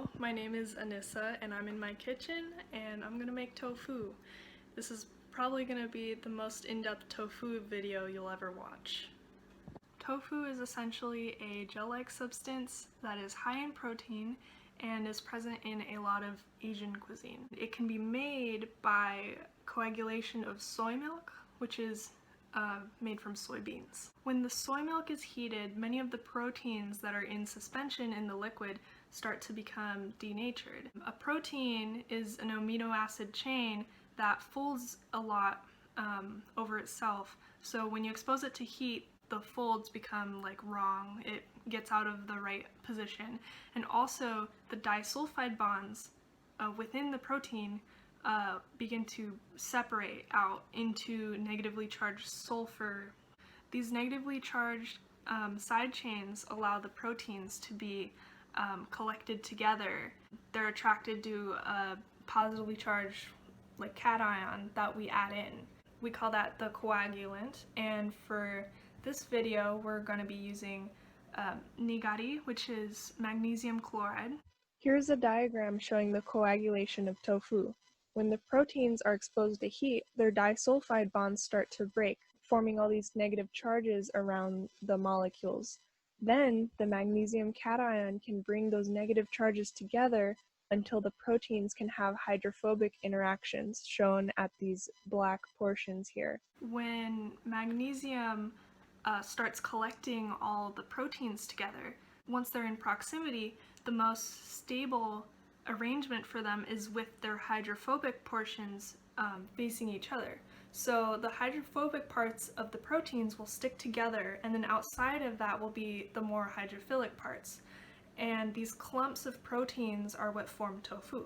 Hello, my name is Anissa and I'm in my kitchen and I'm gonna make tofu. This is probably gonna be the most in-depth tofu video you'll ever watch. Tofu is essentially a gel-like substance that is high in protein and is present in a lot of Asian cuisine. It can be made by coagulation of soy milk, which is made from soybeans. When the soy milk is heated, many of the proteins that are in suspension in the liquid start to become denatured. A protein is an amino acid chain that folds a lot over itself, so when you expose it to heat, the folds become like wrong. It gets out of the right position. And also the disulfide bonds within the protein begin to separate out into negatively charged sulfur. These negatively charged side chains allow the proteins to be collected together. They're attracted to a positively charged like cation that we add in. We call that the coagulant, and for this video we're going to be using nigari, which is magnesium chloride. Here's a diagram showing the coagulation of tofu. When the proteins are exposed to heat, their disulfide bonds start to break, forming all these negative charges around the molecules. Then the magnesium cation can bring those negative charges together until the proteins can have hydrophobic interactions, shown at these black portions here. When magnesium starts collecting all the proteins together, once they're in proximity, the most stable arrangement for them is with their hydrophobic portions facing each other. So the hydrophobic parts of the proteins will stick together, and then outside of that will be the more hydrophilic parts. And these clumps of proteins are what form tofu.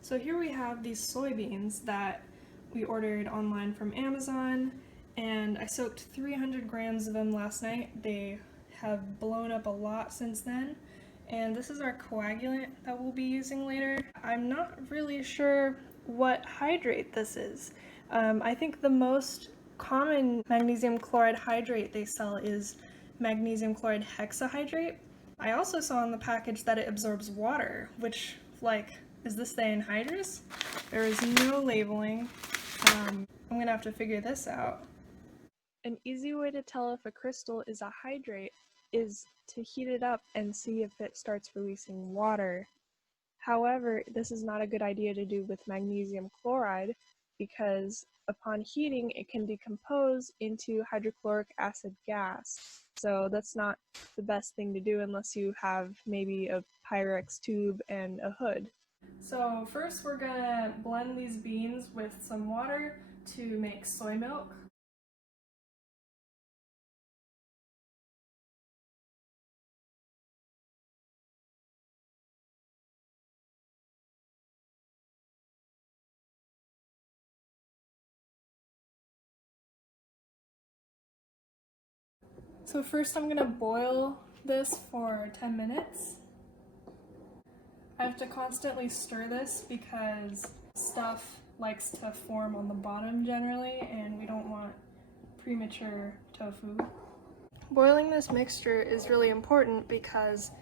So here we have these soybeans that we ordered online from Amazon, and I soaked 300 grams of them last night. They have blown up a lot since then. And this is our coagulant that we'll be using later. I'm not really sure what hydrate this is. I think the most common magnesium chloride hydrate they sell is magnesium chloride hexahydrate. I also saw on the package that it absorbs water, which, like, is this the anhydrous? There is no labeling. I'm gonna have to figure this out. An easy way to tell if a crystal is a hydrate is to heat it up and see if it starts releasing water. However, this is not a good idea to do with magnesium chloride because upon heating it can decompose into hydrochloric acid gas. So that's not the best thing to do unless you have maybe a Pyrex tube and a hood. So first we're gonna blend these beans with some water to make soy milk. So first I'm gonna boil this for 10 minutes. I have to constantly stir this because stuff likes to form on the bottom generally, and we don't want premature tofu. Boiling this mixture is really important because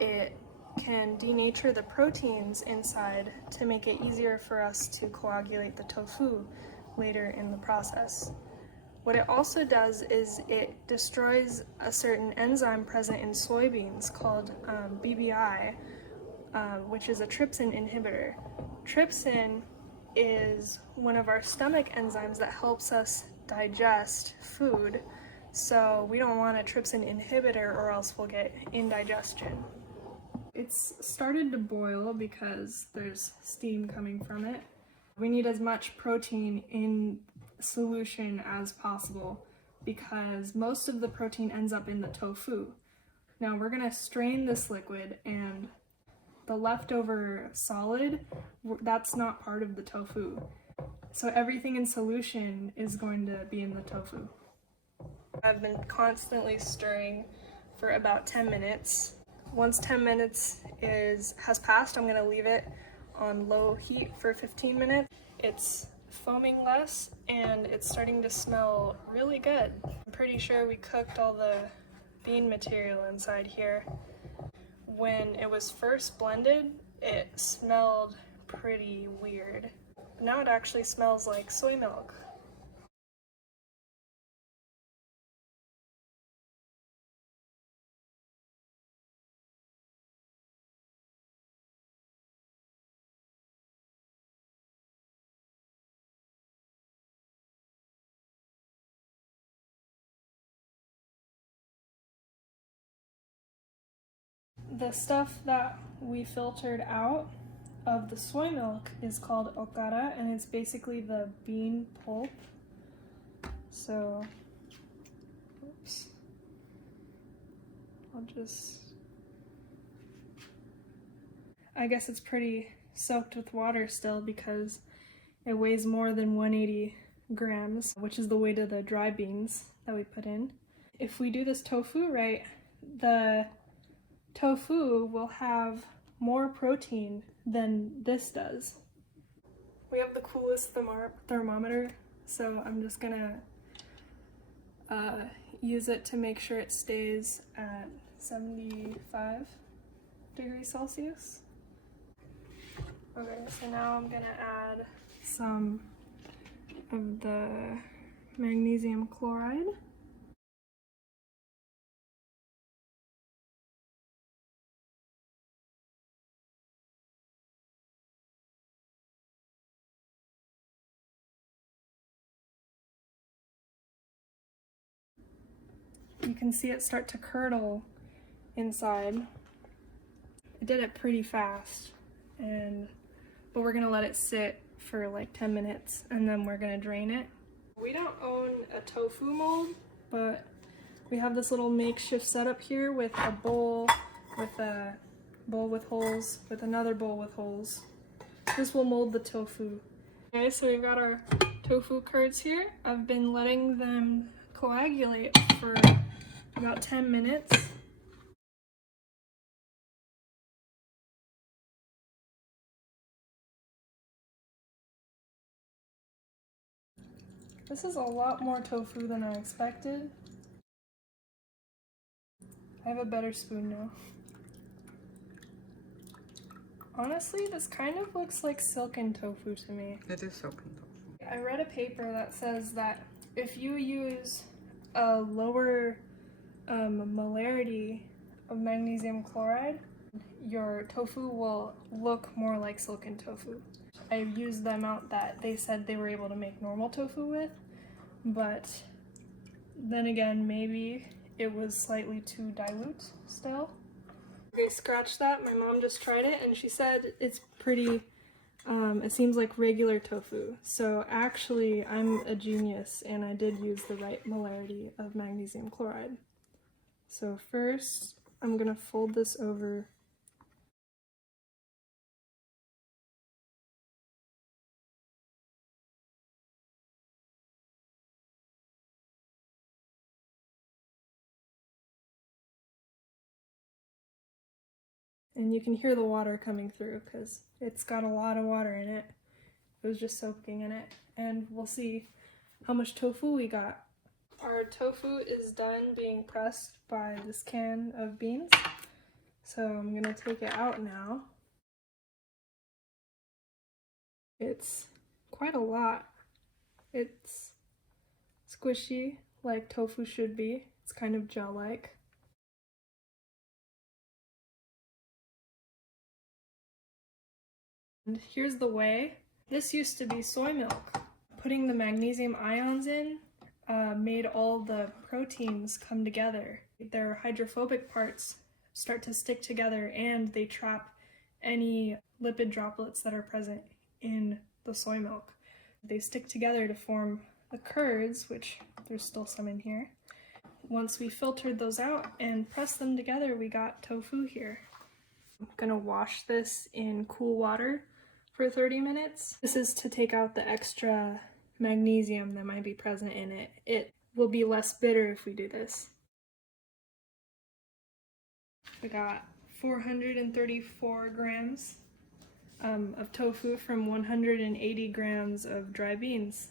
it can denature the proteins inside to make it easier for us to coagulate the tofu later in the process. What it also does is it destroys a certain enzyme present in soybeans called BBI, which is a trypsin inhibitor. Trypsin is one of our stomach enzymes that helps us digest food, so we don't want a trypsin inhibitor or else we'll get indigestion. It's started to boil because there's steam coming from it. We need as much protein in solution as possible because most of the protein ends up in the tofu. Now we're going to strain this liquid, and the leftover solid, that's not part of the tofu. So everything in solution is going to be in the tofu. I've been constantly stirring for about 10 minutes. Once 10 minutes has passed, I'm going to leave it on low heat for 15 minutes. It's foaming less and it's starting to smell really good. I'm pretty sure we cooked all the bean material inside here. when it was first blended, it smelled pretty weird. But now it actually smells like soy milk. The stuff that we filtered out of the soy milk is called okara, and it's basically the bean pulp. So, oops. I guess it's pretty soaked with water still because it weighs more than 180 grams, which is the weight of the dry beans that we put in. If we do this tofu right, the tofu will have more protein than this does. We have the coolest thermometer, so I'm just gonna use it to make sure it stays at 75 degrees Celsius. Okay, so now I'm gonna add some of the magnesium chloride. You can see it start to curdle inside. I did it pretty fast, but we're gonna let it sit for like 10 minutes and then we're gonna drain it. We don't own a tofu mold, but we have this little makeshift setup here with a bowl with holes, with another bowl with holes. This will mold the tofu. Okay, so we've got our tofu curds here. I've been letting them coagulate for about 10 minutes. This is a lot more tofu than I expected. I have a better spoon now. Honestly, this kind of looks like silken tofu to me. It is silken tofu. I read a paper that says that if you use a lower molarity of magnesium chloride, your tofu will look more like silken tofu. I used the amount that they said they were able to make normal tofu with, but then again, maybe it was slightly too dilute still. Okay, scratch that. My mom just tried it and she said it's pretty, it seems like regular tofu. So actually, I'm a genius and I did use the right molarity of magnesium chloride. So first, I'm gonna fold this over. And you can hear the water coming through because it's got a lot of water in it. It was just soaking in it. And we'll see how much tofu we got. Our tofu is done being pressed by this can of beans. So I'm gonna take it out now. It's quite a lot. It's squishy like tofu should be. It's kind of gel-like. And here's the whey. This used to be soy milk. Putting the magnesium ions in made all the proteins come together. Their hydrophobic parts start to stick together and they trap any lipid droplets that are present in the soy milk. They stick together to form the curds, which there's still some in here. Once we filtered those out and pressed them together, we got tofu here. I'm gonna wash this in cool water for 30 minutes. This is to take out the extra magnesium that might be present in it. It will be less bitter if we do this. We got 434 grams of tofu from 180 grams of dry beans.